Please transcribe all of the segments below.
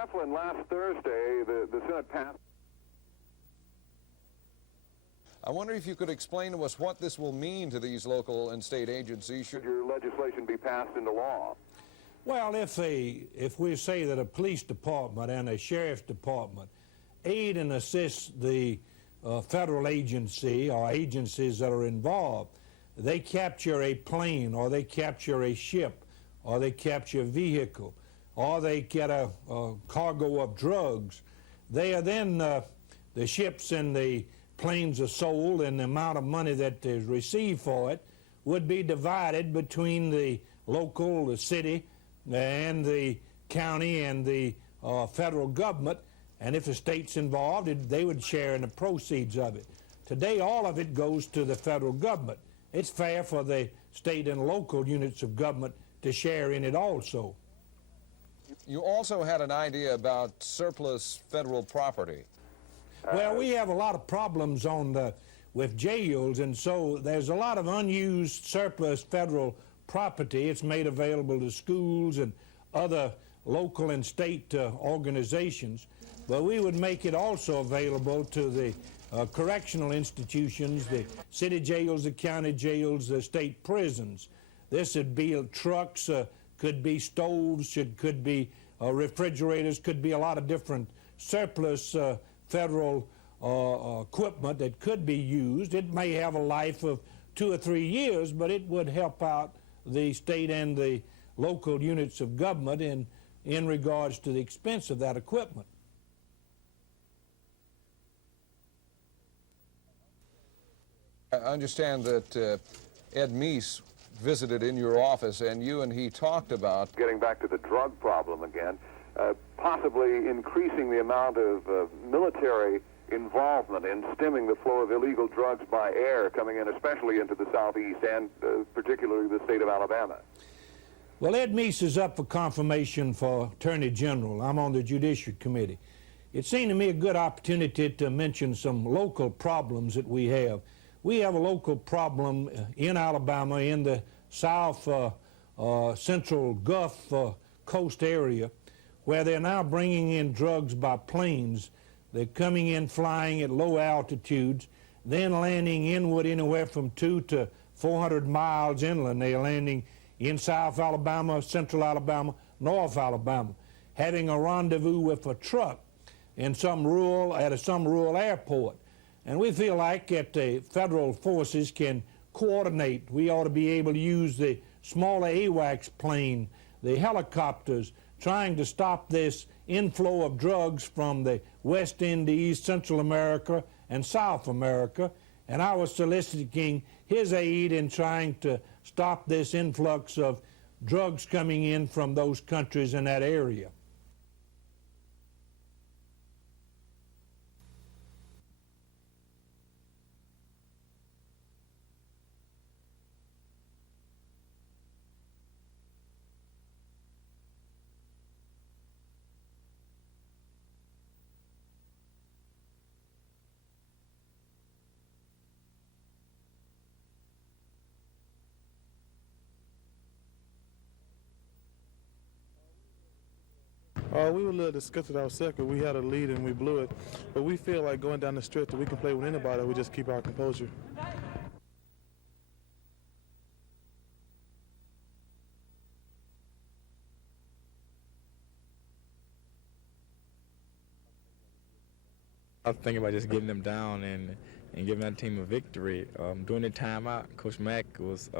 Heflin, last Thursday, the Senate passed. I wonder if you could explain to us what this will mean to these local and state agencies should your legislation be passed into law. Well, if we say that a police department and a sheriff's department aid and assist the federal agency or agencies that are involved, they capture a plane or they capture a ship or they capture a vehicle or they get a cargo of drugs, they are then, the ships and the planes are sold, and the amount of money that is received for it would be divided between the local, the city, and the county and the federal government, and if the state's involved, they would share in the proceeds of it. Today, all of it goes to the federal government. It's fair for the state and local units of government to share in it also. You also had an idea about surplus federal property. Well, we have a lot of problems with jails, and so there's a lot of unused surplus federal property. It's made available to schools and other local and state organizations, but we would make it also available to the correctional institutions, the city jails, the county jails, the state prisons. This would be trucks, could be stoves, could be refrigerators, could be a lot of different surplus federal equipment that could be used. It may have a life of 2 or 3 years, but it would help out the state and the local units of government in regards to the expense of that equipment. I understand that Ed Meese visited in your office, and you and he talked about getting back to the drug problem again, possibly increasing the amount of military involvement in stemming the flow of illegal drugs by air coming in, especially into the southeast and particularly the state of Alabama. Well, Ed Meese is up for confirmation for Attorney General. I'm on the Judiciary Committee. It seemed to me a good opportunity to mention some local problems that we have. We have a local problem in Alabama in the south central Gulf Coast area where they're now bringing in drugs by planes. They're coming in flying at low altitudes, then landing inward anywhere from 200 to 400 miles inland. They're landing in South Alabama, Central Alabama, North Alabama, having a rendezvous with a truck in some rural airport. And we feel like that the federal forces can coordinate. We ought to be able to use the smaller AWACS plane, the helicopters, trying to stop this inflow of drugs from the West Indies, Central America, and South America. And I was soliciting his aid in trying to stop this influx of drugs coming in from those countries in that area. We were a little disgusted ourselves because we had a lead and we blew it. But we feel like going down the stretch that we can play with anybody. We just keep our composure. I was thinking about just getting them down and giving that team a victory. During the timeout, Coach Mack was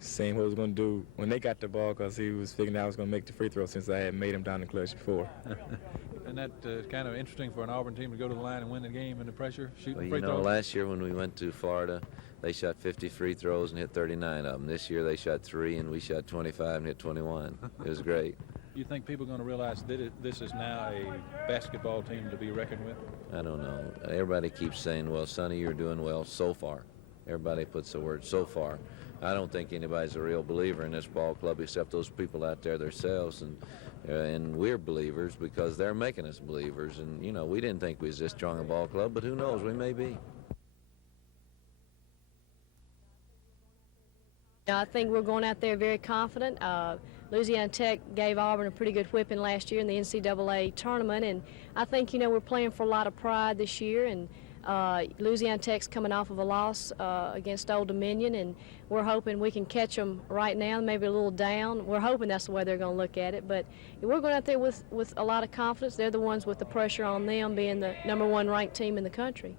saying what he was going to do when they got the ball because he was figuring out I was going to make the free throw since I had made him down the clutch before. And that kind of interesting for an Auburn team to go to the line and win the game under pressure, shooting free throws? throws? Last year when we went to Florida, they shot 50 free throws and hit 39 of them. This year they shot 3 and we shot 25 and hit 21. It was great. You think people are going to realize that this is now a basketball team to be reckoned with? I don't know. Everybody keeps saying, well, Sonny, you're doing well so far. Everybody puts the word so far. I don't think anybody's a real believer in this ball club except those people out there themselves, and we're believers because they're making us believers. And, you know, we didn't think we was this strong a ball club, but who knows, we may be. I think we're going out there very confident. Louisiana Tech gave Auburn a pretty good whipping last year in the NCAA tournament, and I think, we're playing for a lot of pride this year, and Louisiana Tech's coming off of a loss against Old Dominion, and we're hoping we can catch them right now, maybe a little down. We're hoping that's the way they're going to look at it, but we're going out there with a lot of confidence. They're the ones with the pressure on them, being the #1 ranked team in the country.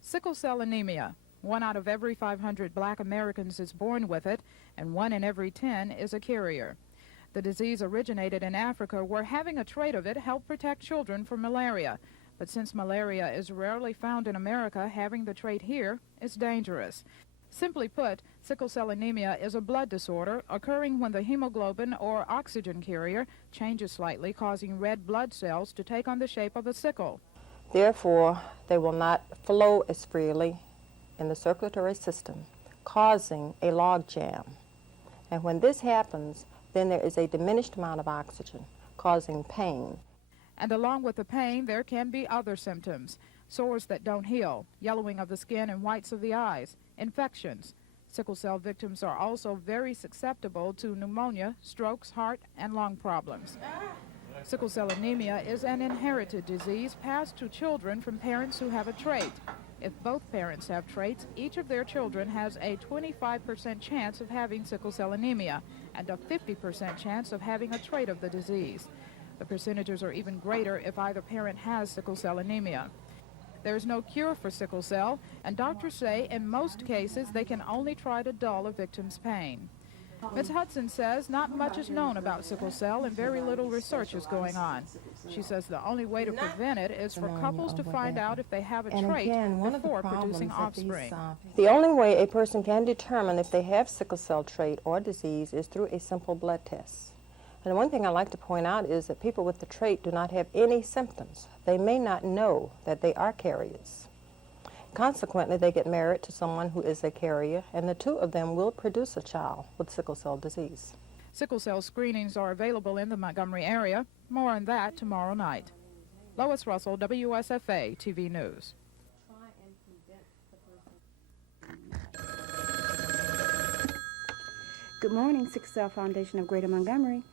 Sickle cell anemia. 1 out of every 500 black Americans is born with it, and 1 in every 10 is a carrier. The disease originated in Africa, where having a trait of it helped protect children from malaria. But since malaria is rarely found in America, having the trait here is dangerous. Simply put, sickle cell anemia is a blood disorder occurring when the hemoglobin or oxygen carrier changes slightly, causing red blood cells to take on the shape of a sickle. Therefore, they will not flow as freely in the circulatory system, causing a log jam. And when this happens, then there is a diminished amount of oxygen, causing pain. And along with the pain, there can be other symptoms: sores that don't heal, yellowing of the skin and whites of the eyes, infections. Sickle cell victims are also very susceptible to pneumonia, strokes, heart, and lung problems. Sickle cell anemia is an inherited disease passed to children from parents who have a trait. If both parents have traits, each of their children has a 25% chance of having sickle cell anemia and a 50% chance of having a trait of the disease. The percentages are even greater if either parent has sickle cell anemia. There is no cure for sickle cell, and doctors say in most cases they can only try to dull a victim's pain. Ms. Hudson says not much is known about sickle cell and very little research is going on. She says the only way to prevent it is for couples to find out if they have a trait before producing offspring. The only way a person can determine if they have sickle cell trait or disease is through a simple blood test. And one thing I like to point out is that people with the trait do not have any symptoms. They may not know that they are carriers. Consequently, they get married to someone who is a carrier, and the two of them will produce a child with sickle cell disease. Sickle cell screenings are available in the Montgomery area. More on that tomorrow night. Lois Russell, WSFA TV News. Good morning, Sickle Cell Foundation of Greater Montgomery.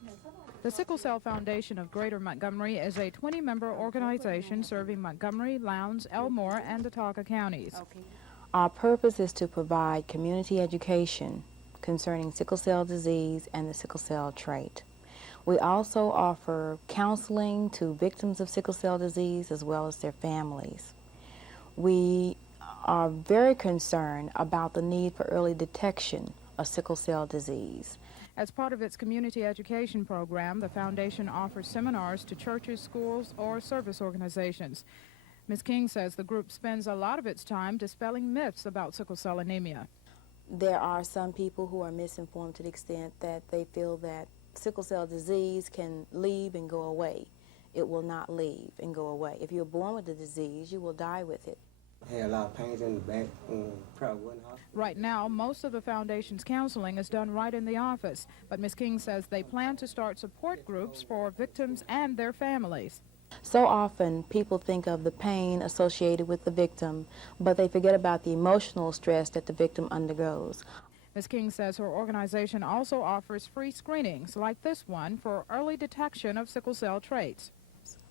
The Sickle Cell Foundation of Greater Montgomery is a 20-member organization serving Montgomery, Lowndes, Elmore, and Watauga counties. Our purpose is to provide community education concerning sickle cell disease and the sickle cell trait. We also offer counseling to victims of sickle cell disease as well as their families. We are very concerned about the need for early detection of sickle cell disease. As part of its community education program, the foundation offers seminars to churches, schools, or service organizations. Ms. King says the group spends a lot of its time dispelling myths about sickle cell anemia. There are some people who are misinformed to the extent that they feel that sickle cell disease can leave and go away. It will not leave and go away. If you're born with the disease, you will die with it. I had a lot of pains in the back, probably wasn't hospital. Right now, most of the foundation's counseling is done right in the office, but Ms. King says they plan to start support groups for victims and their families. So often people think of the pain associated with the victim, but they forget about the emotional stress that the victim undergoes. Ms. King says her organization also offers free screenings like this one for early detection of sickle cell traits.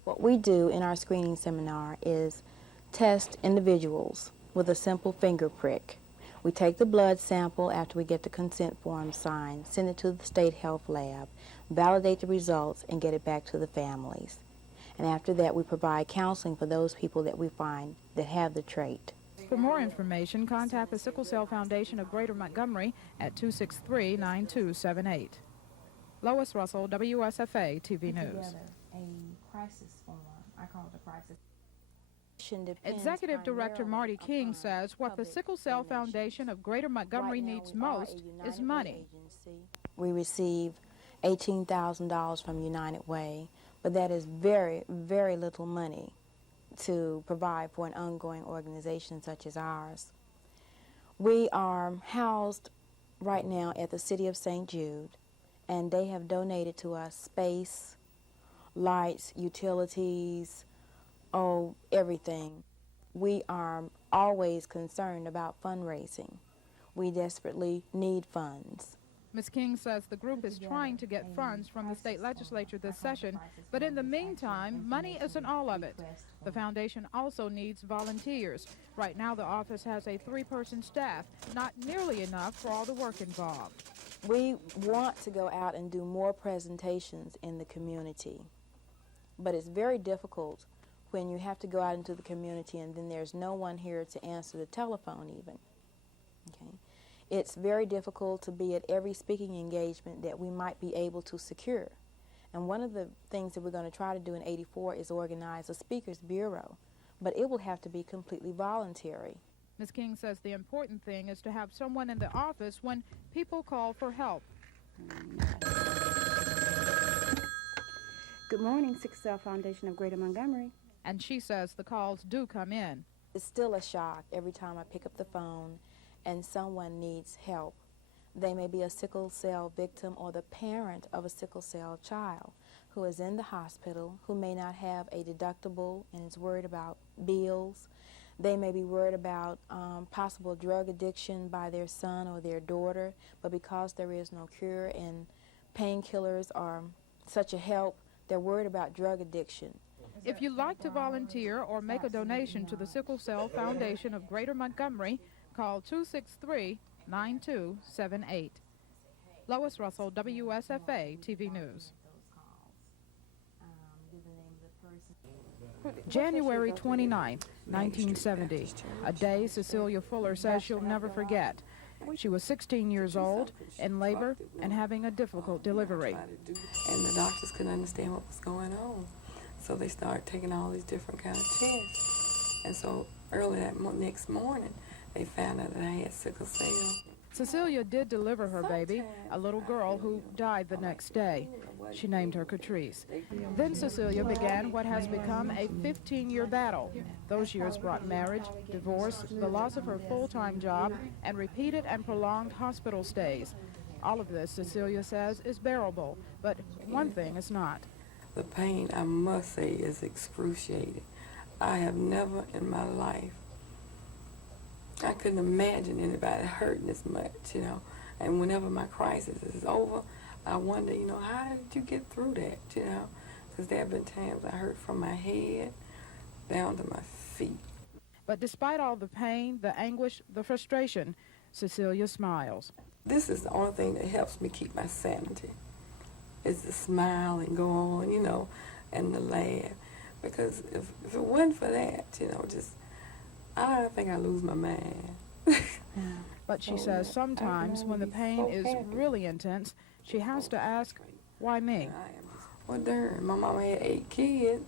What we do in our screening seminar is test individuals with a simple finger prick. We take the blood sample after we get the consent form signed, send it to the state health lab, validate the results, and get it back to the families. And after that, we provide counseling for those people that we find that have the trait. For more information, contact the Sickle Cell Foundation of Greater Montgomery at 263-9278. Lois Russell, WSFA TV News. A crisis form. I call it a crisis. Executive Director Marty King says what the Sickle Cell Foundation of Greater Montgomery needs most is money. We receive $18,000 from United Way, but that is very, very little money to provide for an ongoing organization such as ours. We are housed right now at the City of St. Jude, and they have donated to us space, lights, utilities, everything. We are always concerned about fundraising. We desperately need funds. Ms. King says the group is trying to get funds from the state legislature this session, but in the meantime, money isn't all of it. The foundation also needs volunteers. Right now, the office has a 3-person staff, not nearly enough for all the work involved. We want to go out and do more presentations in the community, but it's very difficult when you have to go out into the community and then there's no one here to answer the telephone even. Okay? It's very difficult to be at every speaking engagement that we might be able to secure. And one of the things that we're going to try to do in 84 is organize a speakers bureau, but it will have to be completely voluntary. Ms. King says the important thing is to have someone in the office when people call for help. Good morning, Sickle Cell Foundation of Greater Montgomery. And she says the calls do come in. It's still a shock every time I pick up the phone and someone needs help. They may be a sickle cell victim or the parent of a sickle cell child who is in the hospital, who may not have a deductible and is worried about bills. They may be worried about possible drug addiction by their son or their daughter, but because there is no cure and painkillers are such a help, they're worried about drug addiction. If you'd like to volunteer or make a donation to the Sickle Cell Foundation of Greater Montgomery, call 263-9278. Lois Russell, WSFA TV News. January 29, 1970, a day Cecilia Fuller says she'll never forget. She was 16 years old, in labor, and having a difficult delivery. And the doctors couldn't understand what was going on. So they started taking all these different kind of tests. And so early that next morning, they found out that I had sickle cell. Cecilia did deliver her baby, a little girl who died the next day. She named her Catrice. Then Cecilia began what has become a 15-year battle. Those years brought marriage, divorce, the loss of her full-time job, and repeated and prolonged hospital stays. All of this, Cecilia says, is bearable, but one thing is not. The pain, I must say, is excruciating. I have never in my life, I couldn't imagine anybody hurting this much, you know. And whenever my crisis is over, I wonder, you know, how did you get through that, you know? Because there have been times I hurt from my head down to my feet. But despite all the pain, the anguish, the frustration, Cecilia smiles. This is the only thing that helps me keep my sanity. Is to smile and go on, you know, and to laugh. Because if it wasn't for that, you know, I think I lose my mind. But she says sometimes when the pain is really intense, she has to ask, why me? Well, darn, my mama had 8 kids,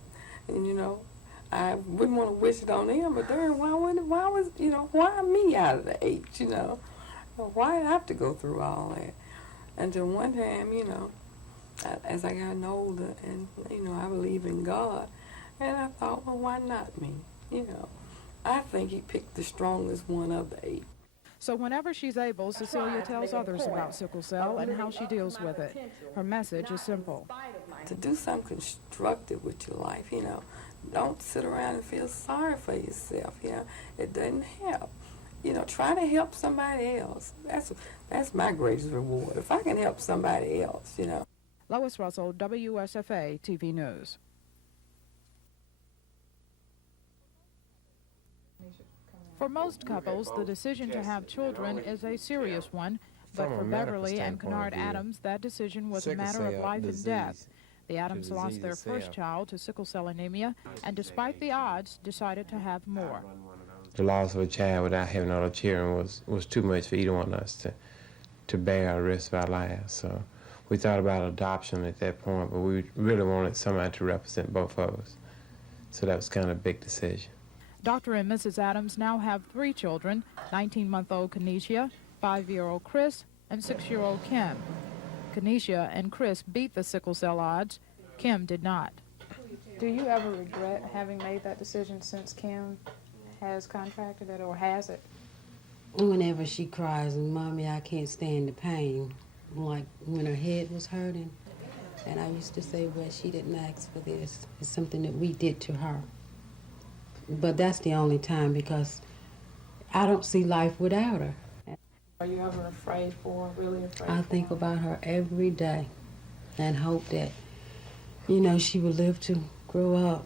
and, you know, I wouldn't want to wish it on them, but darn, why me out of the 8, you know? Why did I have to go through all that? Until one time, you know, as I got older, and, you know, I believe in God, and I thought, well, why not me, you know? I think he picked the strongest one of the 8. So whenever she's able, Cecilia tells others about sickle cell and how she deals with it. Her message is simple. To do something constructive with your life, you know. Don't sit around and feel sorry for yourself, you know. It doesn't help. You know, try to help somebody else. That's my greatest reward, if I can help somebody else, you know. Lois Russell, WSFA TV News. For most couples, the decision to have children is a serious one, but for Beverly and Kennard Adams, that decision was a matter of life and death. The Adams lost their first child to sickle cell anemia, and despite the odds, decided to have more. The loss of a child without having other children was too much for either one of us to bear the rest of our lives. So we thought about adoption at that point, but we really wanted somebody to represent both of us. So that was kind of a big decision. Dr. and Mrs. Adams now have 3 children, 19-month-old Kenesha, 5-year-old Chris, and 6-year-old Kim. Kenesha and Chris beat the sickle cell odds. Kim did not. Do you ever regret having made that decision since Kim has contracted it, or has it? Whenever she cries, and Mommy, I can't stand the pain, like when her head was hurting. And I used to say, well, she didn't ask for this. It's something that we did to her. But that's the only time, because I don't see life without her. Are you ever afraid for her, really afraid? I think about her every day and hope that, you know, she will live to grow up.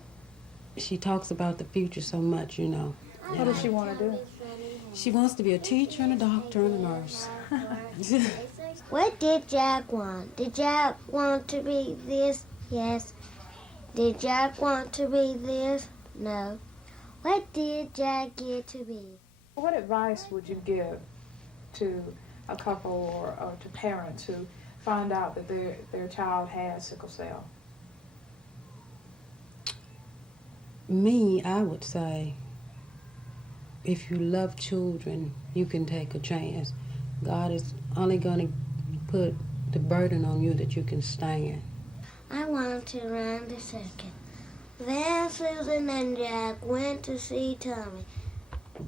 She talks about the future so much, you know. What does she want to do? She wants to be a teacher and a doctor and a nurse. What did Jack want? Did Jack want to be this? Yes. Did Jack want to be this? No. What did Jack get to be? What advice would you give to a couple or to parents who find out that their child has sickle cell? Me, I would say, if you love children, you can take a chance. God is only going to put the burden on you that you can stand. I want to run the circuit. Then Susan and Jack went to see Tommy.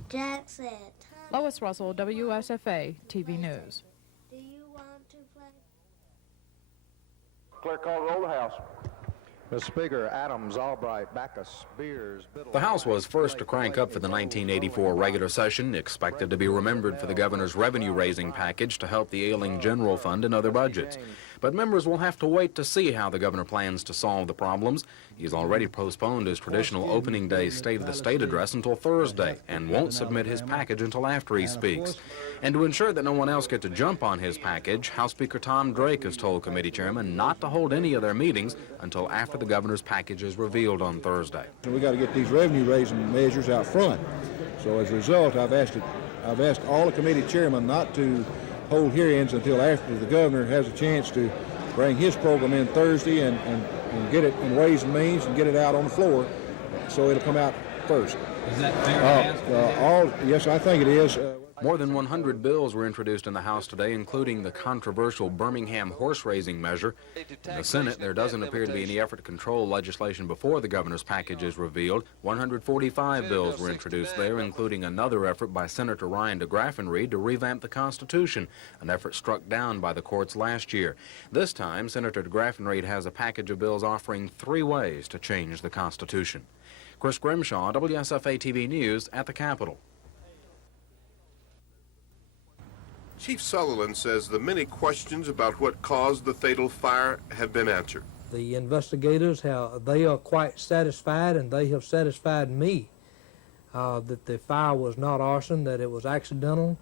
Jack said, Lois Russell, WSFA TV News. "Do you want to play?" Clerk, call roll the House. Mr. Speaker, Adams, Albright, Backus, Beers, Biddle. The House was first to crank up for the 1984 regular session, expected to be remembered for the governor's revenue-raising package to help the ailing general fund and other budgets. But members will have to wait to see how the governor plans to solve the problems. He's already postponed his traditional opening day State of the State address until Thursday and won't submit his package until after he speaks. And to ensure that no one else gets a jump on his package, House Speaker Tom Drake has told committee chairmen not to hold any of their meetings until after the governor's package is revealed on Thursday. We got to get these revenue-raising measures out front. So as a result, I've asked all the committee chairmen not to hold hearings until after the governor has a chance to bring his program in Thursday and get it in Ways and Means and get it out on the floor, so it'll come out first. Is that fair? Yes, I think it is. More than 100 bills were introduced in the House today, including the controversial Birmingham horse-raising measure. In the Senate, there doesn't appear to be any effort to control legislation before the governor's package is revealed. 145 bills were introduced there, including another effort by Senator Ryan DeGraffenreid to revamp the Constitution, an effort struck down by the courts last year. This time, Senator DeGraffenreid has a package of bills offering 3 ways to change the Constitution. Chris Grimshaw, WSFA-TV News at the Capitol. Chief Sutherland says the many questions about what caused the fatal fire have been answered. The investigators, they are quite satisfied, and they have satisfied me that the fire was not arson, that it was accidental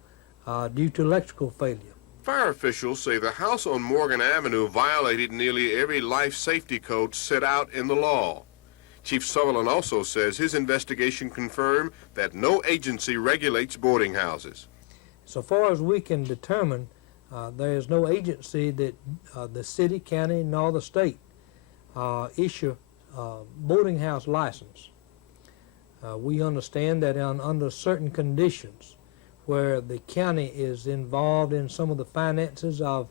due to electrical failure. Fire officials say the house on Morgan Avenue violated nearly every life safety code set out in the law. Chief Sutherland also says his investigation confirmed that no agency regulates boarding houses. So far as we can determine, there is no agency that the city, county, nor the state issue boarding house license. We understand that under certain conditions, where the county is involved in some of the finances of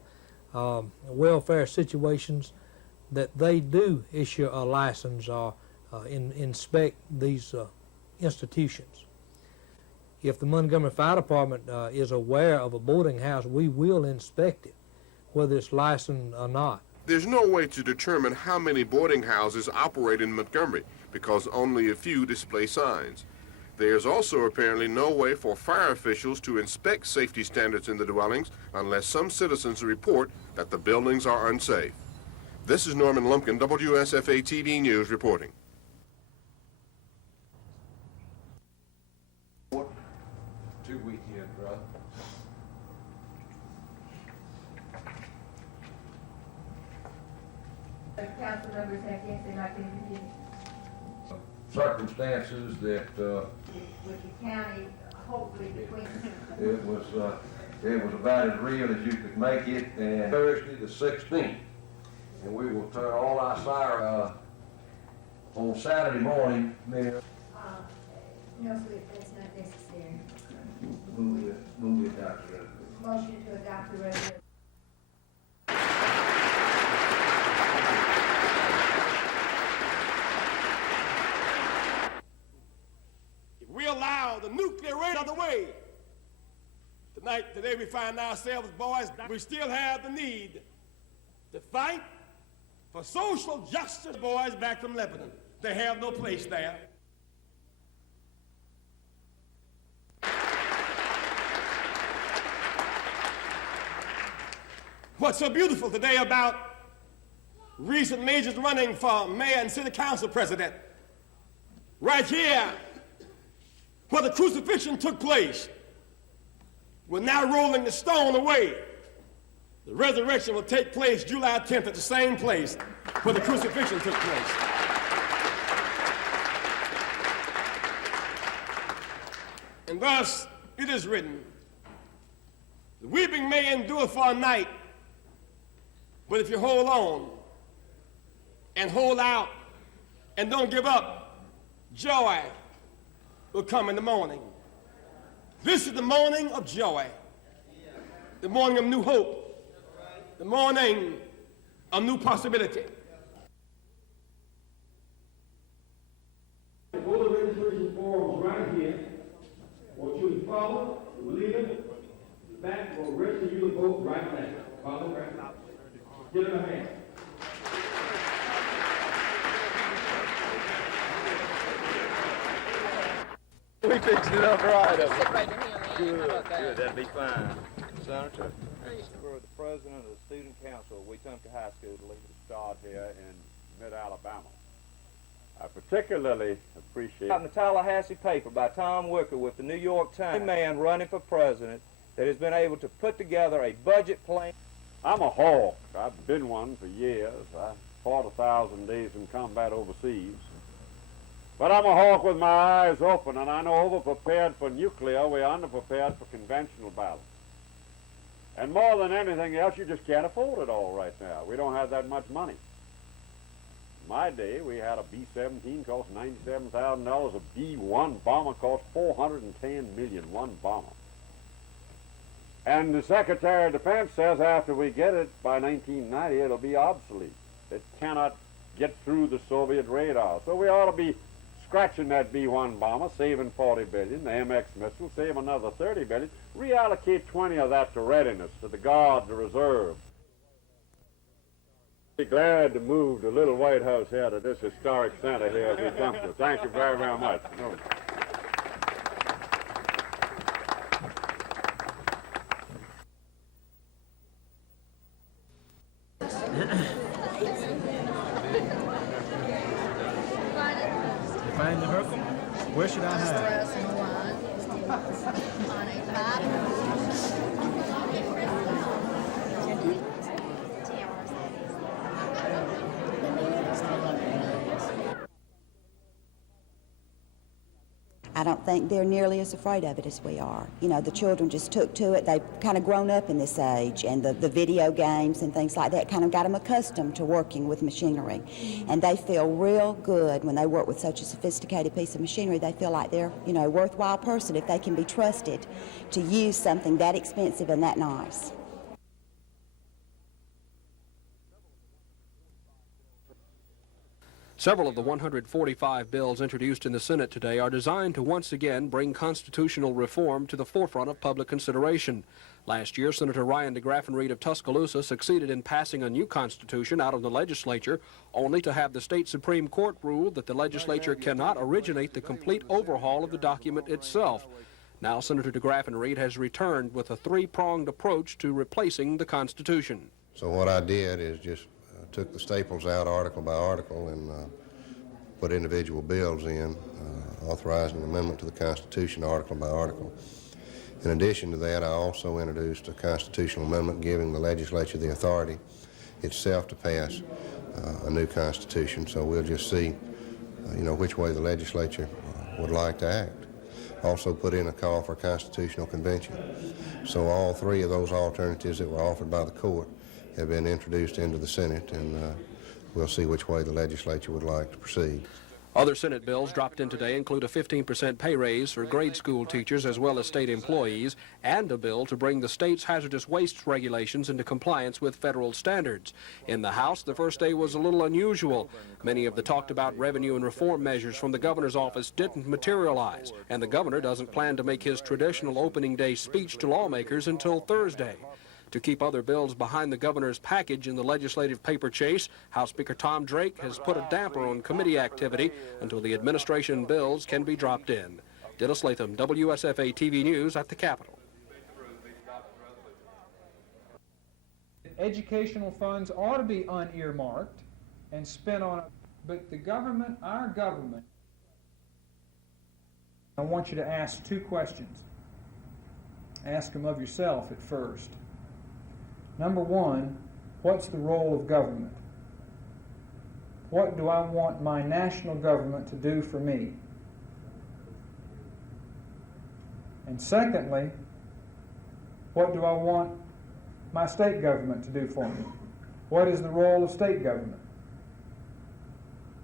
welfare situations, that they do issue a license or inspect these institutions. If the Montgomery Fire Department is aware of a boarding house, we will inspect it, whether it's licensed or not. There's no way to determine how many boarding houses operate in Montgomery because only a few display signs. There's also apparently no way for fire officials to inspect safety standards in the dwellings unless some citizens report that the buildings are unsafe. This is Norman Lumpkin, WSFA TV News reporting. Two weekend, right? Council members have yes, they'd like to interview. circumstances that with the county, hopefully between. it was about as real as you could make it. And Thursday the 16th, and we will turn all our sirens on Saturday morning. No, sir, that's not necessary. Move it, Dr. Motion to adopt the resolution. If we allow the nuclear rate of the way, today we find ourselves, boys, we still have the need to fight for social justice, boys, back from Lebanon. They have no place there. What's so beautiful today about recent majors running for mayor and city council president? Right here, where the crucifixion took place, we're now rolling the stone away. The resurrection will take place July 10th at the same place where the crucifixion took place. And thus it is written, the weeping may endure for a night, but if you hold on and hold out and don't give up, joy will come in the morning. This is the morning of joy, the morning of new hope, the morning of new possibility. The voter registration forms right here. I want you to follow, leave it, back for the rest of you to vote right now. Follow right now. Give it a hand. We fixed it up right. Good, that'd be fine. Senator? For the president of the student council of Wetumpka High School to lead the start here in mid-Alabama. I particularly appreciate in the Tallahassee paper by Tom Wicker with the New York Times, a man running for president that has been able to put together a budget plan. I'm a hawk. I've been one for years. I fought 1,000 days in combat overseas. But I'm a hawk with my eyes open, and I know over-prepared for nuclear, we're under-prepared for conventional battle. And more than anything else, you just can't afford it all right now. We don't have that much money. In my day, we had a B-17 cost $97,000. A B-1 bomber cost $410 million, one bomber. And the Secretary of Defense says after we get it, by 1990, it'll be obsolete. It cannot get through the Soviet radar. So we ought to be scratching that B-1 bomber, saving $40 billion, the MX missile, save another $30 billion, reallocate 20 of that to readiness, to the Guard, the Reserve. Be glad to move the little White House here to this historic center here at Wetumpka. Thank you very, very much. Find the Hercule? Where should I hide? I don't think they're nearly as afraid of it as we are. You know, the children just took to it. They've kind of grown up in this age, and the video games and things like that kind of got them accustomed to working with machinery. And they feel real good when they work with such a sophisticated piece of machinery. They feel like they're, you know, a worthwhile person if they can be trusted to use something that expensive and that nice. Several of the 145 bills introduced in the Senate today are designed to once again bring constitutional reform to the forefront of public consideration. Last year, Senator Ryan DeGraffenreid of Tuscaloosa succeeded in passing a new constitution out of the legislature, only to have the state Supreme Court rule that the legislature cannot originate the complete overhaul of the document itself. Now, Senator DeGraffenreid has returned with a three-pronged approach to replacing the Constitution. So what I did is just took the staples out article by article and put individual bills in, authorizing an amendment to the Constitution article by article. In addition to that, I also introduced a constitutional amendment giving the legislature the authority itself to pass a new Constitution. So we'll just see which way the legislature would like to act. Also put in a call for a constitutional convention. So all three of those alternatives that were offered by the court have been introduced into the Senate, and we'll see which way the legislature would like to proceed. Other Senate bills dropped in today include a 15% pay raise for grade school teachers as well as state employees, and a bill to bring the state's hazardous waste regulations into compliance with federal standards. In the House, the first day was a little unusual. Many of the talked about revenue and reform measures from the governor's office didn't materialize, and the governor doesn't plan to make his traditional opening day speech to lawmakers until Thursday. To keep other bills behind the governor's package in the legislative paper chase, House Speaker Tom Drake has put a damper on committee activity until the administration bills can be dropped in. Dennis Latham, WSFA TV News at the Capitol. Educational funds ought to be unearmarked and spent on it, but the government, our government, I want you to ask two questions. Ask them of yourself at first. Number one, what's the role of government? What do I want my national government to do for me? And secondly, what do I want my state government to do for me? What is the role of state government?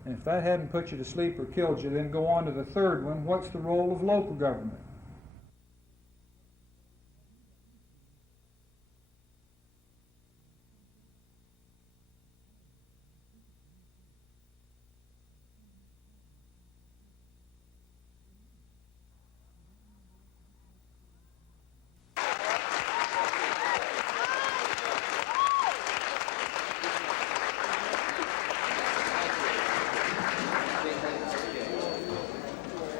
And if that hadn't put you to sleep or killed you, then go on to the third one. What's the role of local government?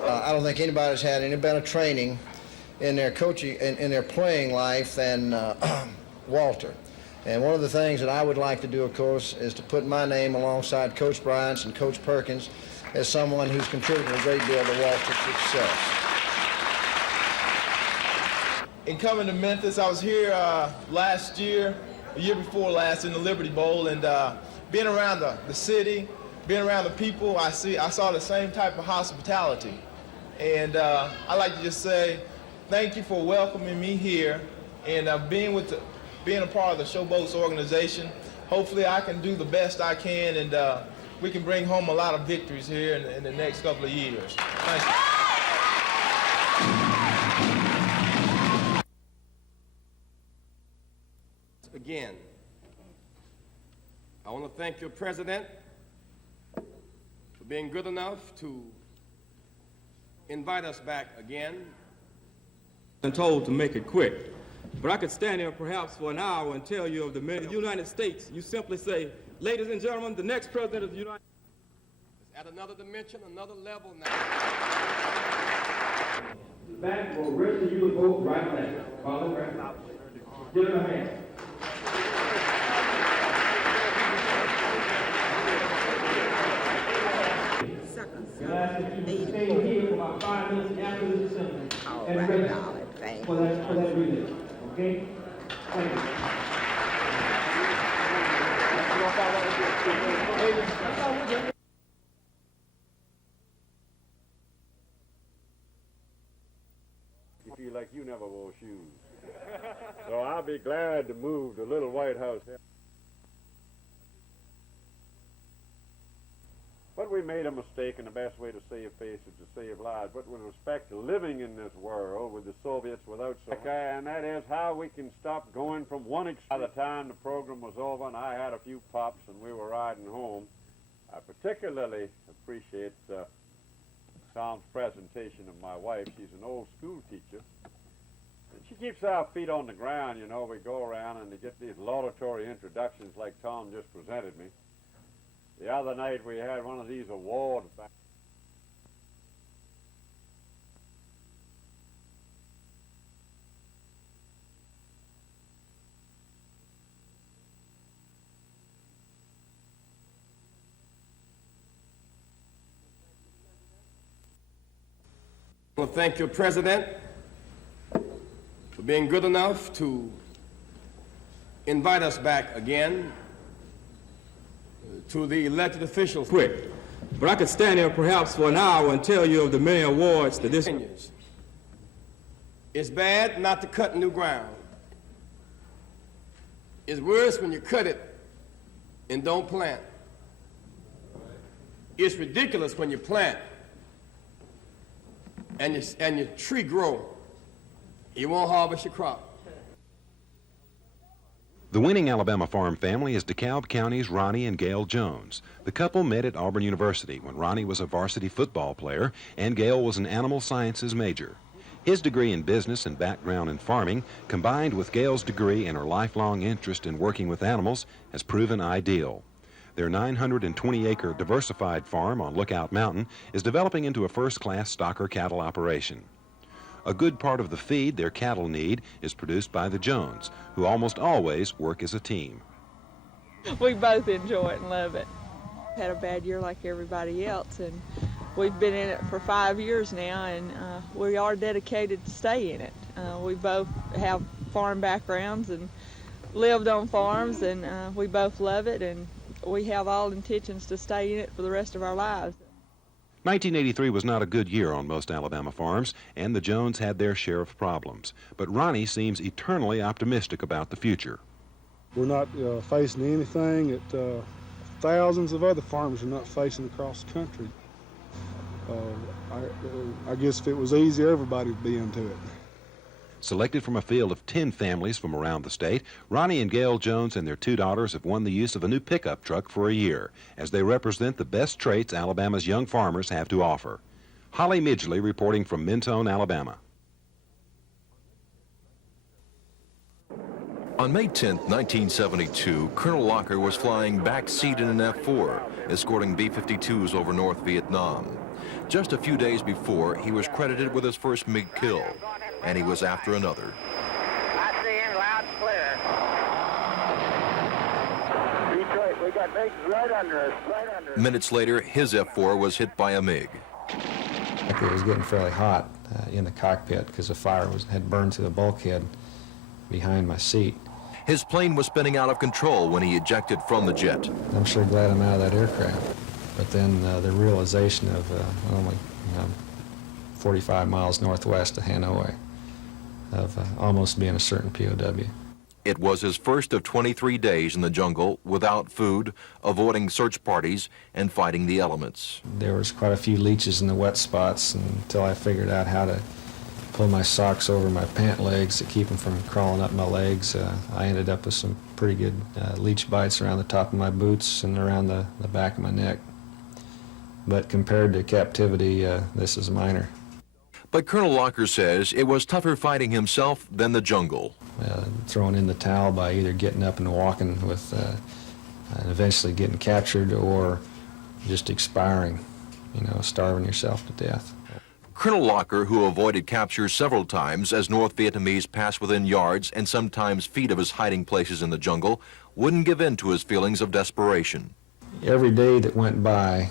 I don't think anybody's had any better training in their coaching, in their playing life than Walter. And one of the things that I would like to do, of course, is to put my name alongside Coach Bryant's and Coach Perkins as someone who's contributed a great deal to Walter's success. In coming to Memphis, I was here last year, the year before last, in the Liberty Bowl, and being around the city, being around the people, I saw the same type of hospitality. And I'd like to just say thank you for welcoming me here and being a part of the Showboats organization. Hopefully I can do the best I can, and we can bring home a lot of victories here in the next couple of years. Thank you. Again, I want to thank your president for being good enough to invite us back again. I'm told to make it quick, but I could stand here perhaps for an hour and tell you of the United States. You simply say, ladies and gentlemen, the next president of the United States. At another dimension, another level now. The back will rest of you to vote right now. Follow right. Give him a hand. You stay here for about 5 minutes after this assembly and rest for that release. Okay? Thank you. You feel like you never wore shoes. So I'll be glad to move to Little White House. But we made a mistake, and the best way to save face is to save lives. But with respect to living in this world with the Soviets without and that is how we can stop going from one extreme. By the time the program was over and I had a few pops and we were riding home, I particularly appreciate Tom's presentation of my wife. She's an old school teacher. And she keeps our feet on the ground, you know. We go around and they get these laudatory introductions like Tom just presented me. The other night we had one of these awards back. I want to thank your president for being good enough to invite us back again to the elected officials. Quick, But I could stand here perhaps for an hour and tell you of the many awards that this... It's bad not to cut new ground. It's worse when you cut it and don't plant. It's ridiculous when you plant and your tree grow. You won't harvest your crop. The winning Alabama farm family is DeKalb County's Ronnie and Gail Jones. The couple met at Auburn University when Ronnie was a varsity football player and Gail was an animal sciences major. His degree in business and background in farming, combined with Gail's degree and her lifelong interest in working with animals, has proven ideal. Their 920-acre diversified farm on Lookout Mountain is developing into a first-class stocker cattle operation. A good part of the feed their cattle need is produced by the Jones, who almost always work as a team. We both enjoy it and love it. Had a bad year like everybody else, and we've been in it for 5 years now, and we are dedicated to stay in it. We both have farm backgrounds and lived on farms, and we both love it, and we have all intentions to stay in it for the rest of our lives. 1983 was not a good year on most Alabama farms, and the Jones had their share of problems. But Ronnie seems eternally optimistic about the future. We're not facing anything that thousands of other farmers are not facing across the country. I guess if it was easy, everybody would be into it. Selected from a field of 10 families from around the state, Ronnie and Gail Jones and their 2 daughters have won the use of a new pickup truck for a year, as they represent the best traits Alabama's young farmers have to offer. Holly Midgley reporting from Mentone, Alabama. On May 10, 1972, Colonel Locker was flying back seat in an F-4, escorting B-52s over North Vietnam. Just a few days before, he was credited with his first MiG kill, and he was after another. I see him loud and clear. Detroit, we got MiGs right under us, right under us. Minutes later, his F-4 was hit by a MiG. It was getting fairly hot in the cockpit because the fire had burned through the bulkhead behind my seat. His plane was spinning out of control when he ejected from the jet. I'm sure glad I'm out of that aircraft. But then the realization of only 45 miles northwest of Hanoi, of almost being a certain POW. It was his first of 23 days in the jungle without food, avoiding search parties, and fighting the elements. There was quite a few leeches in the wet spots until I figured out how to pull my socks over my pant legs to keep them from crawling up my legs. I ended up with some pretty good leech bites around the top of my boots and around the back of my neck. But compared to captivity, this is minor. But Colonel Locker says it was tougher fighting himself than the jungle. Throwing in the towel by either getting up and walking with, and eventually getting captured, or just expiring, starving yourself to death. Colonel Locker, who avoided capture several times as North Vietnamese passed within yards and sometimes feet of his hiding places in the jungle, wouldn't give in to his feelings of desperation. Every day that went by,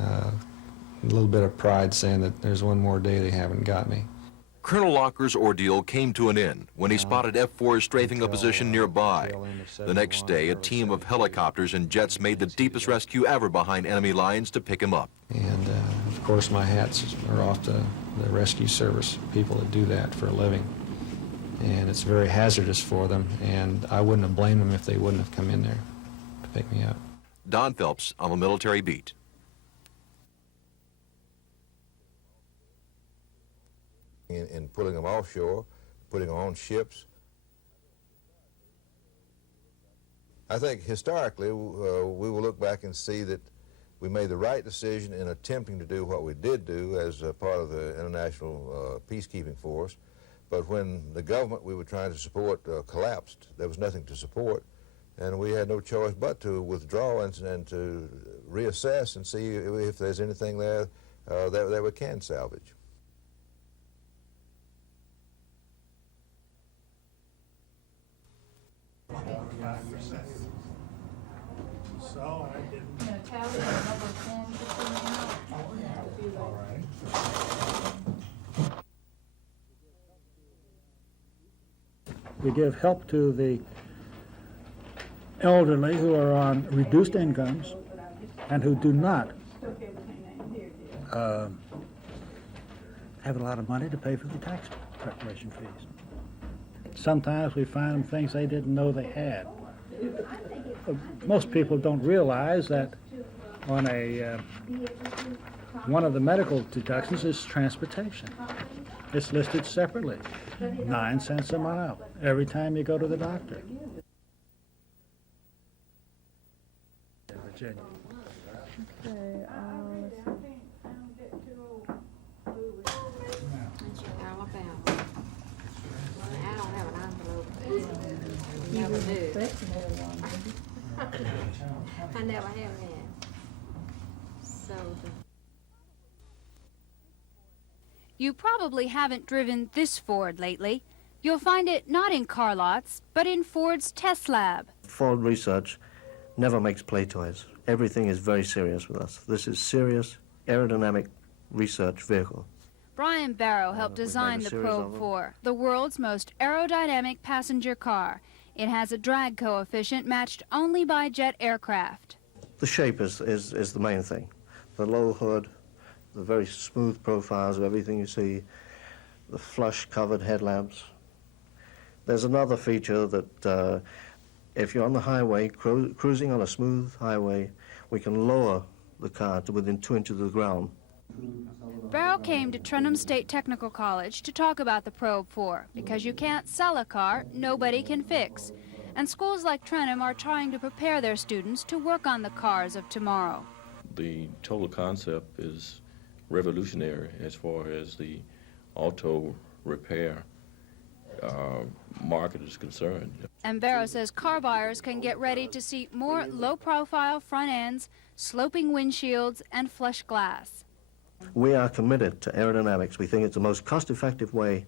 a little bit of pride saying that there's one more day they haven't got me. Colonel Locker's ordeal came to an end when he spotted F-4s strafing a position nearby. The next day, a team of helicopters and jets made the deepest rescue ever behind enemy lines to pick him up. And, of course, my hats are off to the rescue service people that do that for a living. And it's very hazardous for them, and I wouldn't have blamed them if they wouldn't have come in there to pick me up. Don Phelps on the military beat. In pulling them offshore, putting them on ships. I think historically we will look back and see that we made the right decision in attempting to do what we did do as a part of the international peacekeeping force. But when the government we were trying to support collapsed, there was nothing to support, and we had no choice but to withdraw and to reassess and see if there's anything there that we can salvage. So I didn't. We give help to the elderly who are on reduced incomes, and who do not have a lot of money to pay for the tax preparation fees. Sometimes we find them things they didn't know they had. Most people don't realize that on one of the medical deductions is transportation. It's listed separately, 9 cents a mile, every time you go to the doctor. Virginia. Okay, let's see. Never do. I never have that. So. You probably haven't driven this Ford lately. You'll find it not in car lots, but in Ford's test lab. Ford Research never makes play toys. Everything is very serious with us. This is serious aerodynamic research vehicle. Brian Barrow helped design the Probe 4, the world's most aerodynamic passenger car. It has a drag coefficient matched only by jet aircraft. The shape is the main thing. The low hood, the very smooth profiles of everything you see, the flush-covered headlamps. There's another feature that if you're on the highway, cruising on a smooth highway, we can lower the car to within 2 inches of the ground. Barrow came to Trenholm State Technical College to talk about the Probe 4, because you can't sell a car nobody can fix. And schools like Trenholm are trying to prepare their students to work on the cars of tomorrow. The total concept is revolutionary as far as the auto repair market is concerned. And Barrow says car buyers can get ready to see more low-profile front ends, sloping windshields, and flush glass. We are committed to aerodynamics. We think it's the most cost-effective way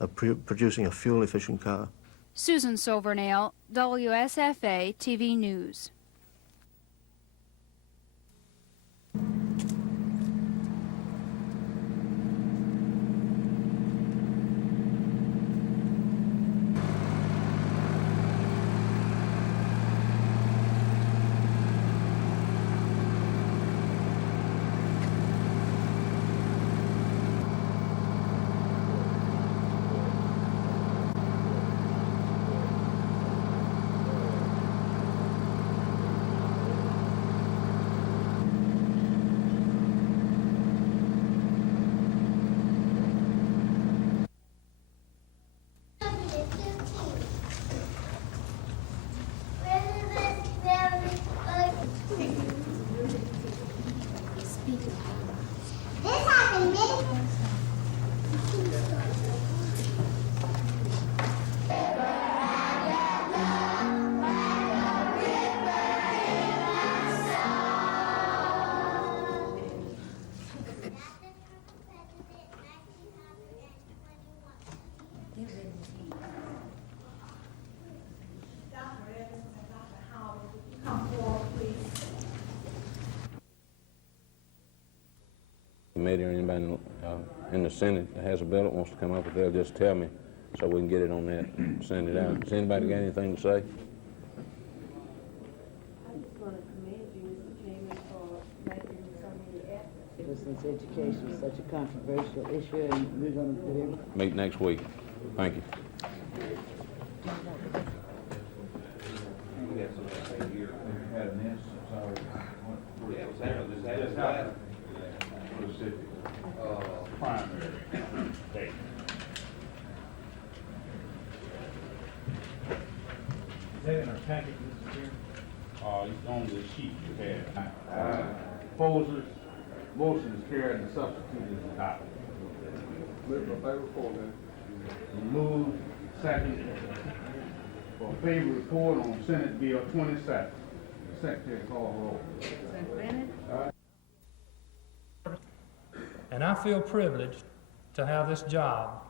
of producing a fuel-efficient car. Susan Silvernail, WSFA TV News. Committee or anybody in the Senate that has a bill that wants to come up, if they'll just tell me so we can get it on that and send it out. Has anybody got anything to say? I just want to commend you, Mr. Chairman, for making so many efforts. Since education is such a controversial issue, and we're going to do everything. Meet next week. Thank you. Is that in our packet, Mr. Chairman? It's on the sheet you had. Folger's motion is carried and substituted is adopted. Move second for favor report on Senate Bill 27. Secretary call roll. And I feel privileged to have this job,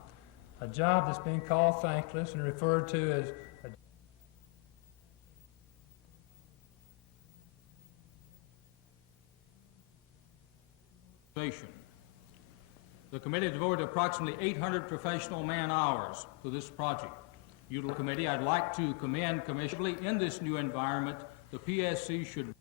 a job that's being called thankless and referred to as a The committee devoted approximately 800 professional man-hours to this project. Utility Committee, I'd like to commend commissionably in this new environment. The PSC should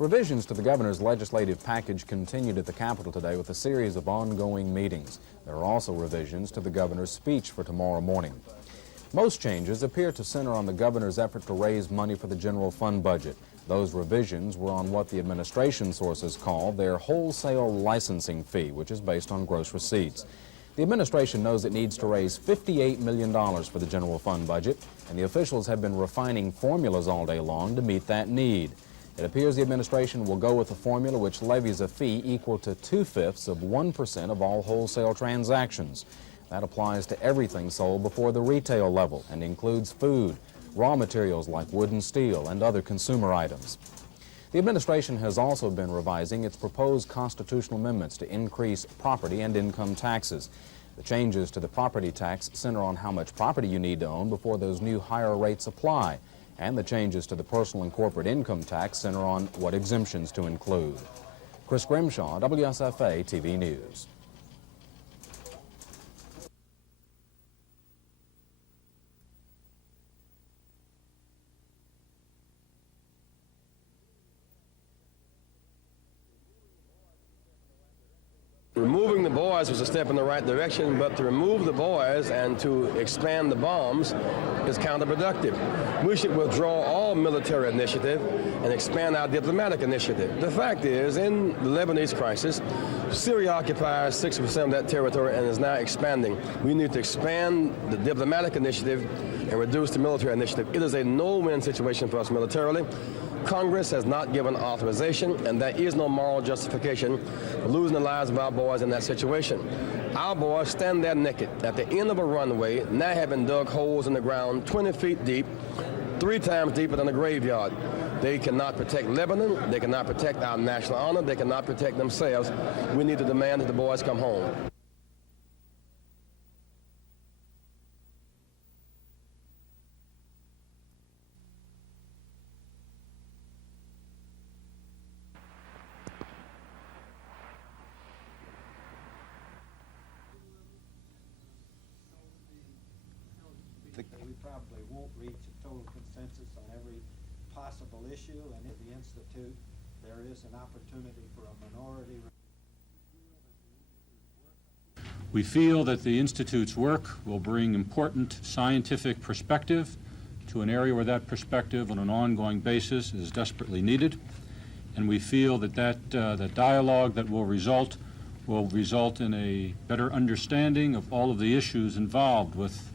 Revisions to the governor's legislative package continued at the Capitol today with a series of ongoing meetings. There are also revisions to the governor's speech for tomorrow morning. Most changes appear to center on the governor's effort to raise money for the general fund budget. Those revisions were on what the administration sources call their wholesale licensing fee, which is based on gross receipts. The administration knows it needs to raise $58 million for the general fund budget, and the officials have been refining formulas all day long to meet that need. It appears the administration will go with a formula which levies a fee equal to 2/5 of 1% of all wholesale transactions. That applies to everything sold before the retail level and includes food, raw materials like wood and steel, and other consumer items. The administration has also been revising its proposed constitutional amendments to increase property and income taxes. The changes to the property tax center on how much property you need to own before those new higher rates apply, and the changes to the personal and corporate income tax center on what exemptions to include. Chris Grimshaw, WSFA TV News. Removing the boys was a step in the right direction, but to remove the boys and to expand the bombs is counterproductive. We should withdraw all military initiative and expand our diplomatic initiative. The fact is, in the Lebanese crisis, Syria occupies 60% of that territory and is now expanding. We need to expand the diplomatic initiative and reduce the military initiative. It is a no-win situation for us militarily. Congress has not given authorization, and there is no moral justification for losing the lives of our boys in that situation. Our boys stand there naked at the end of a runway, now having dug holes in the ground 20 feet deep, 3 times deeper than a graveyard. They cannot protect Lebanon, they cannot protect our national honor, they cannot protect themselves. We need to demand that the boys come home. We probably won't reach a total consensus on every possible issue, and at the Institute there is an opportunity for a minority. We feel that the Institute's work will bring important scientific perspective to an area where that perspective on an ongoing basis is desperately needed, and we feel that the dialogue that will result in a better understanding of all of the issues involved with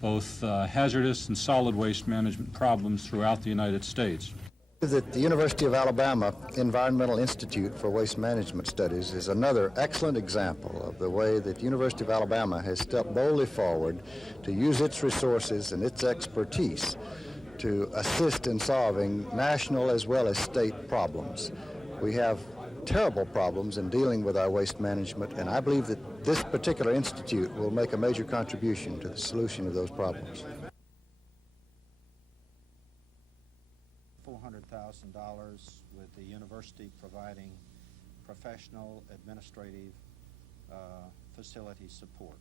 both hazardous and solid waste management problems throughout the United States. That the University of Alabama Environmental Institute for Waste Management Studies is another excellent example of the way that the University of Alabama has stepped boldly forward to use its resources and its expertise to assist in solving national as well as state problems. We have terrible problems in dealing with our waste management, and I believe that this particular institute will make a major contribution to the solution of those problems. $400,000 with the university providing professional, administrative, facility support.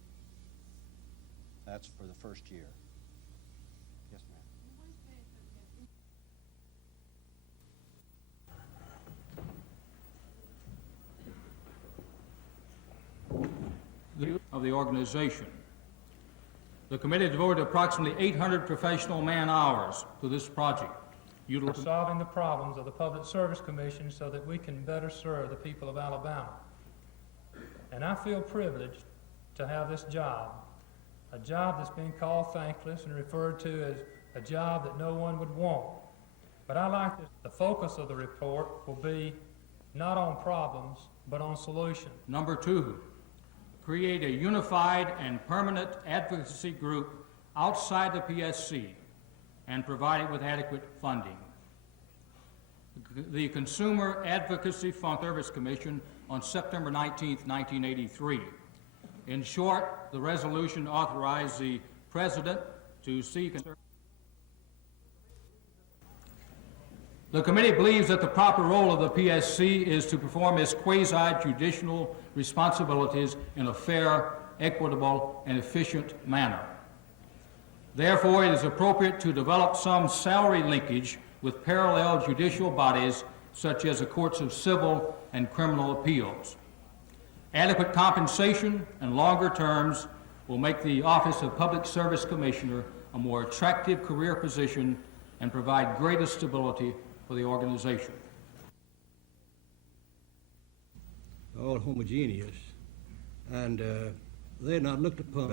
That's for the first year. Yes, ma'am. Of the organization. The committee devoted approximately 800 professional man-hours to this project. Solving the problems of the Public Service Commission so that we can better serve the people of Alabama. And I feel privileged to have this job, a job that's been called thankless and referred to as a job that no one would want. But I like this. The focus of the report will be not on problems, but on solutions. Number 2, create a unified and permanent advocacy group outside the PSC and provide it with adequate funding. The Consumer Advocacy Fund Service Commission on September 19, 1983. In short, the resolution authorized the President to seek. The committee believes that the proper role of the PSC is to perform its quasi-judicial responsibilities in a fair, equitable, and efficient manner. Therefore, it is appropriate to develop some salary linkage with parallel judicial bodies such as the courts of civil and criminal appeals. Adequate compensation and longer terms will make the Office of Public Service Commissioner a more attractive career position and provide greater stability for the organization. All homogeneous, and they're not looked upon.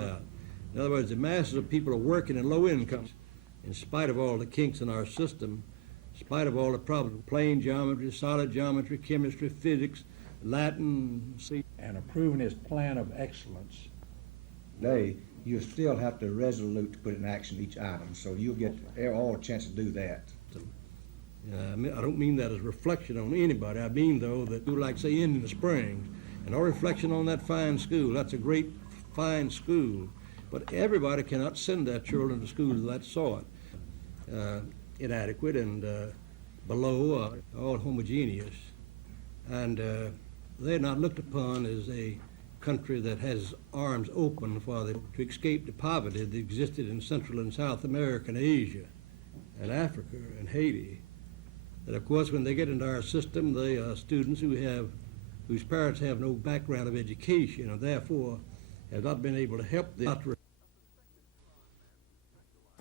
In other words, the masses of people are working in low incomes, in spite of all the kinks in our system, in spite of all the problems, plane geometry, solid geometry, chemistry, physics, Latin, and approving his plan of excellence. You still have to resolute to put in action each item, so you'll get all a chance to do that. I don't mean that as reflection on anybody. I mean, though, that like, say, Indian Springs, and our reflection on that fine school. That's a great, fine school. But everybody cannot send their children to schools of that sort. Inadequate and below, all homogeneous. And they're not looked upon as a country that has arms open for them to escape the poverty that existed in Central and South America and Asia and Africa and Haiti. And of course, when they get into our system, they are students whose parents have no background of education and therefore have not been able to help them.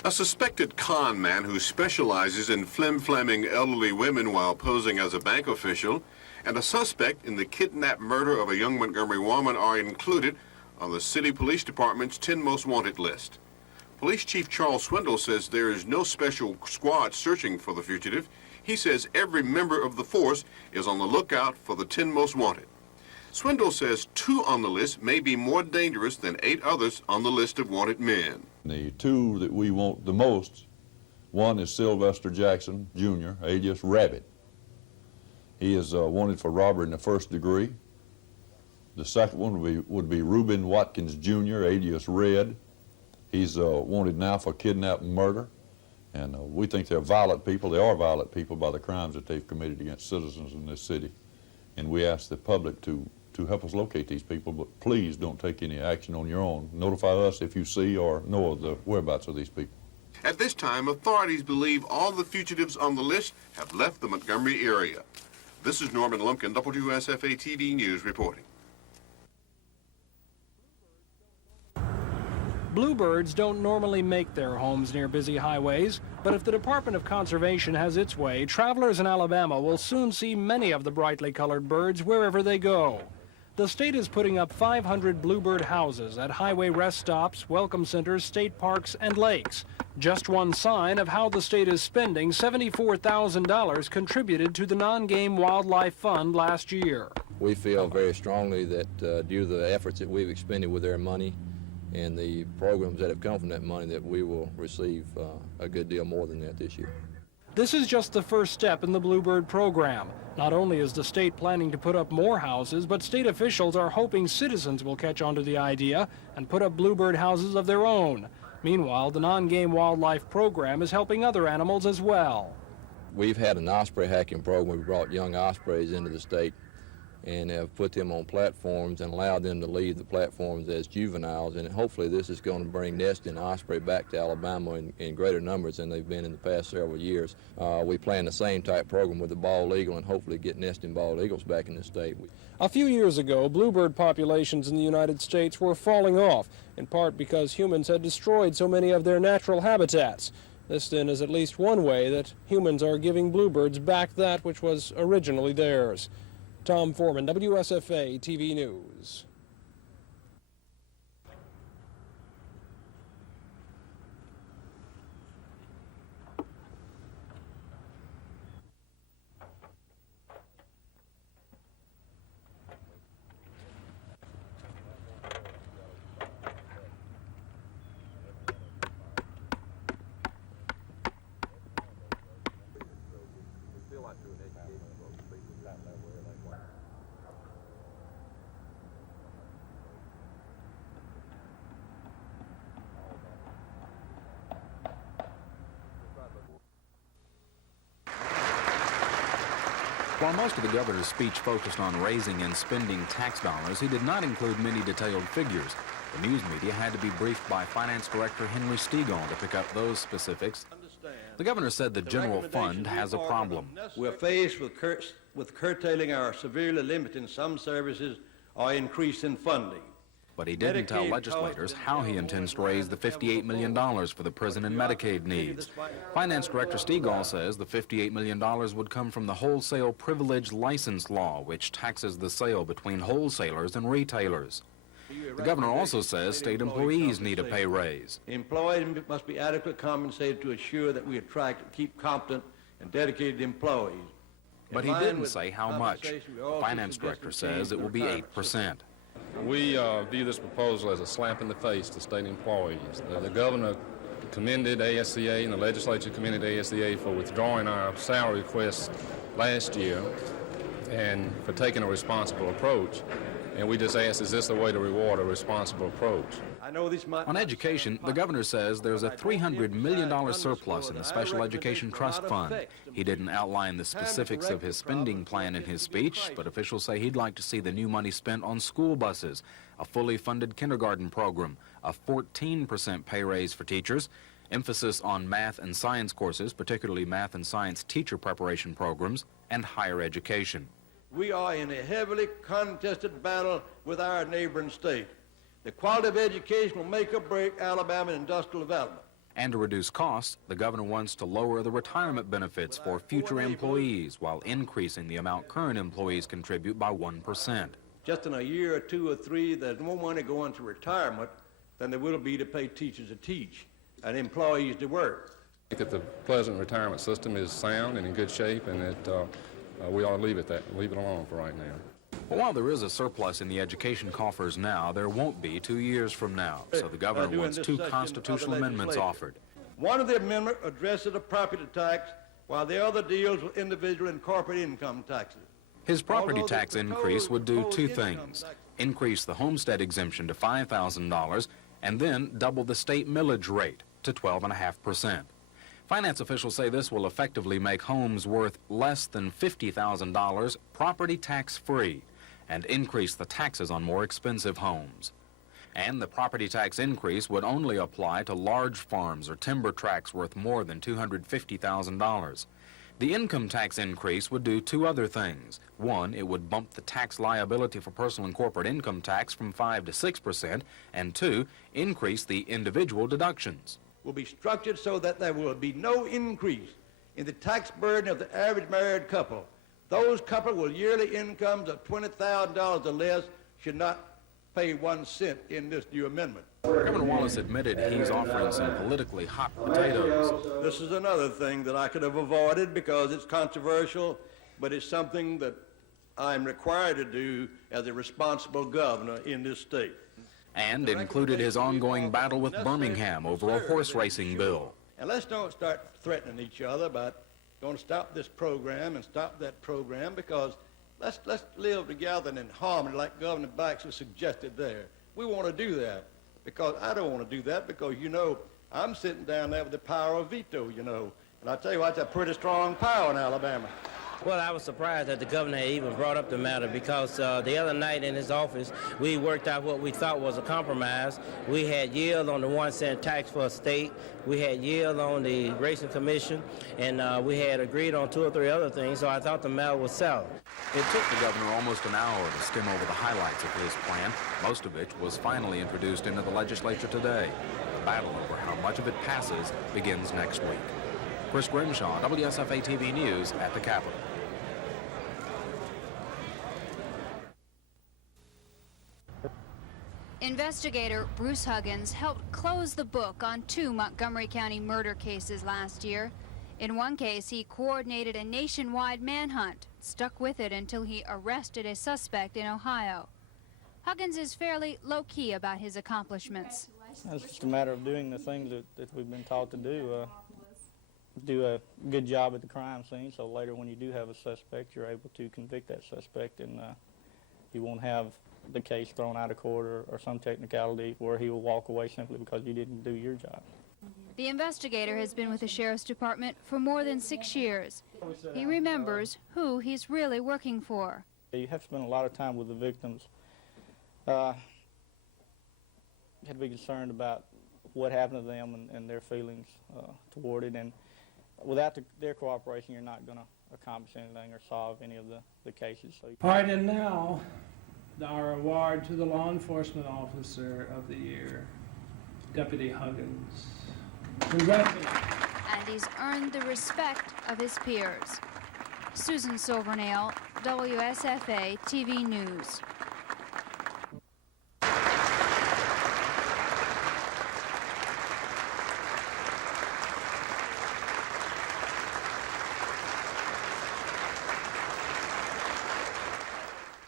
A suspected con man who specializes in flim-flamming elderly women while posing as a bank official, and a suspect in the kidnapped murder of a young Montgomery woman are included on the City Police Department's 10 Most Wanted list. Police Chief Charles Swindle says there is no special squad searching for the fugitive. He says every member of the force is on the lookout for the 10 Most Wanted. Swindle says 2 on the list may be more dangerous than 8 others on the list of wanted men. The 2 that we want the most, one is Sylvester Jackson, Jr., alias Rabbit. He is wanted for robbery in the 1st degree. The second one would be Reuben Watkins, Jr., alias Red. He's wanted now for kidnapping, murder. And we think they're violent people. They are violent people by the crimes that they've committed against citizens in this city. And we ask the public to help us locate these people, but please don't take any action on your own. Notify us if you see or know of the whereabouts of these people. At this time, authorities believe all the fugitives on the list have left the Montgomery area. This is Norman Lumpkin, WSFA TV News reporting. Bluebirds don't normally make their homes near busy highways, but if the Department of Conservation has its way, travelers in Alabama will soon see many of the brightly colored birds wherever they go. The state is putting up 500 bluebird houses at highway rest stops, welcome centers, state parks, and lakes. Just one sign of how the state is spending $74,000 contributed to the Non-Game Wildlife Fund last year. We feel very strongly that due to the efforts that we've expended with their money and the programs that have come from that money, that we will receive a good deal more than that this year. This is just the first step in the Bluebird program. Not only is the state planning to put up more houses, but state officials are hoping citizens will catch on to the idea and put up bluebird houses of their own. Meanwhile, the Non-Game Wildlife program is helping other animals as well. We've had an osprey hacking program. We brought young ospreys into the state and have put them on platforms and allowed them to leave the platforms as juveniles, and hopefully this is going to bring nesting osprey back to Alabama in greater numbers than they've been in the past several years. We plan the same type program with the bald eagle and hopefully get nesting bald eagles back in the state. A few years ago, bluebird populations in the United States were falling off, in part because humans had destroyed so many of their natural habitats. This then is at least one way that humans are giving bluebirds back that which was originally theirs. Tom Foreman, WSFA TV News. While most of the governor's speech focused on raising and spending tax dollars, he did not include many detailed figures. The news media had to be briefed by Finance Director Henry Stegall to pick up those specifics. Understand The governor said the general fund has a problem. We're faced with curtailing our severely limiting some services or increasing funding. But he didn't tell legislators how he intends to raise the $58 million for the prison and Medicaid needs. Finance Director Stegall says the $58 million would come from the wholesale privilege license law, which taxes the sale between wholesalers and retailers. The governor also says state employees need a pay raise. Employees must be adequately compensated to ensure that we attract and keep competent and dedicated employees. But he didn't say how much. The finance director says it will be 8%. We view this proposal as a slap in the face to state employees. The governor commended ASCA and the legislature commended ASCA for withdrawing our salary request last year and for taking a responsible approach. And we just asked, is this the way to reward a responsible approach? On education, the governor says there's a $300 million surplus in the Special Education Trust Fund. He didn't outline the specifics of his spending plan in his speech, but officials say he'd like to see the new money spent on school buses, a fully funded kindergarten program, a 14% pay raise for teachers, emphasis on math and science courses, particularly math and science teacher preparation programs, and higher education. We are in a heavily contested battle with our neighboring state. The quality of education will make or break Alabama industrial development. And to reduce costs, the governor wants to lower the retirement benefits for future employees while increasing the amount current employees contribute by 1%. Just in a year or two or three, there's more money going to retirement than there will be to pay teachers to teach and employees to work. I think that the present retirement system is sound and in good shape, and that we ought to leave it alone for right now. But while there is a surplus in the education coffers now, there won't be 2 years from now. So the governor wants 2 constitutional amendments offered. One of the amendments addresses the property tax, while the other deals with individual and corporate income taxes. His property tax increase would do 2 things: increase the homestead exemption to $5,000 and then double the state millage rate to 12.5%. Finance officials say this will effectively make homes worth less than $50,000 property tax-free and increase the taxes on more expensive homes. And the property tax increase would only apply to large farms or timber tracts worth more than $250,000. The income tax increase would do 2 other things. One, it would bump the tax liability for personal and corporate income tax from 5 to 6%, and 2, increase the individual deductions. Will be structured so that there will be no increase in the tax burden of the average married couple. Those couples with yearly incomes of $20,000 or less should not pay 1 cent in this new amendment. Governor Wallace admitted he's offering some politically hot potatoes. This is another thing that I could have avoided because it's controversial, but it's something that I'm required to do as a responsible governor in this state. And included his ongoing battle with Birmingham over a horse racing bill. And let's don't start threatening each other about going to stop this program and stop that program, because let's live together and in harmony like Governor Baxter suggested there. We want to do that, because I don't want to do that, because, you know, I'm sitting down there with the power of veto, you know. And I tell you what, that's a pretty strong power in Alabama. Well, I was surprised that the governor even brought up the matter, because the other night in his office, we worked out what we thought was a compromise. We had yield on the 1 cent tax for a state. We had yield on the racing commission, and we had agreed on 2 or 3 other things, so I thought the matter was settled. It took the governor almost an hour to skim over the highlights of his plan, most of which was finally introduced into the legislature today. The battle over how much of it passes begins next week. Chris Grimshaw, WSFA TV News at the Capitol. Investigator Bruce Huggins helped close the book on 2 Montgomery County murder cases last year. In one case, he coordinated a nationwide manhunt, stuck with it until he arrested a suspect in Ohio. Huggins is fairly low-key about his accomplishments. It's just a matter of doing the things that we've been taught to do. Do a good job at the crime scene, so later when you do have a suspect, you're able to convict that suspect, and you won't have the case thrown out of court or some technicality where he will walk away simply because you didn't do your job. The investigator has been with the Sheriff's Department for more than 6 years. He remembers who he's really working for. You have to spend a lot of time with the victims. You have to be concerned about what happened to them and their feelings toward it, and without their cooperation, you're not going to accomplish anything or solve any of the cases. So. All right, and now our award to the Law Enforcement Officer of the Year, Deputy Huggins. Congratulations. And he's earned the respect of his peers. Susan Silvernail, WSFA TV News.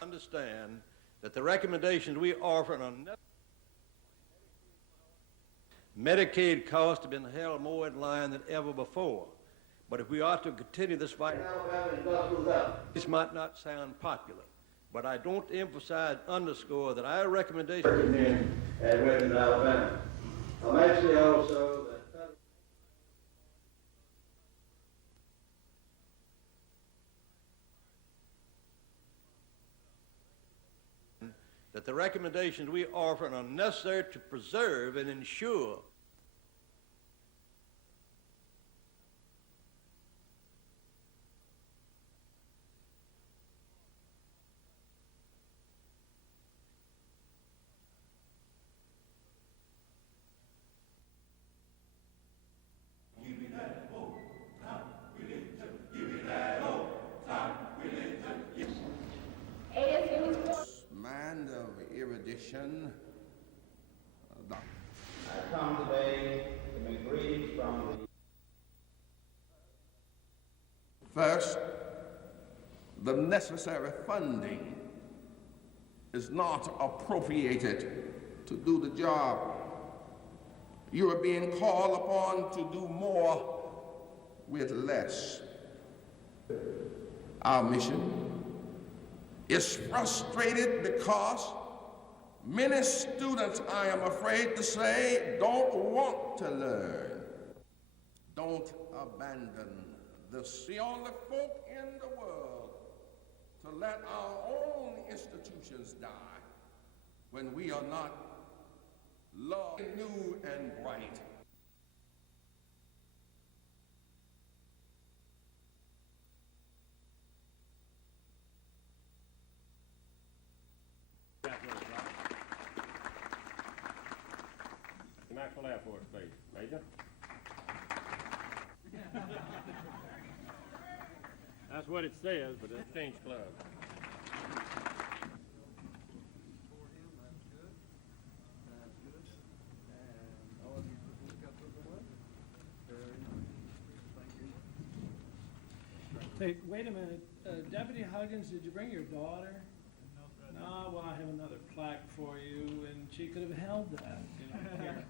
Understand that the recommendations we offer on Medicaid costs have been held more in line than ever before. But if we are to continue this fight, this might not sound popular, but I don't emphasize, underscore that our recommendation at Western Alabama. I'm actually also that the recommendations we offer are necessary to preserve and ensure erudition. I come today to make greetings from the... First, the necessary funding is not appropriated to do the job. You are being called upon to do more with less. Our mission is frustrated because many students, I am afraid to say, don't want to learn. Don't abandon this. The only folk in the world to let our own institutions die when we are not loved, new and bright. Maxwell Air Force Base, Major. That's what it says, but it's Exchange Club. Hey, wait a minute. Deputy Huggins, did you bring your daughter? No, well, I have another plaque for you, and she could have held that. You know, here.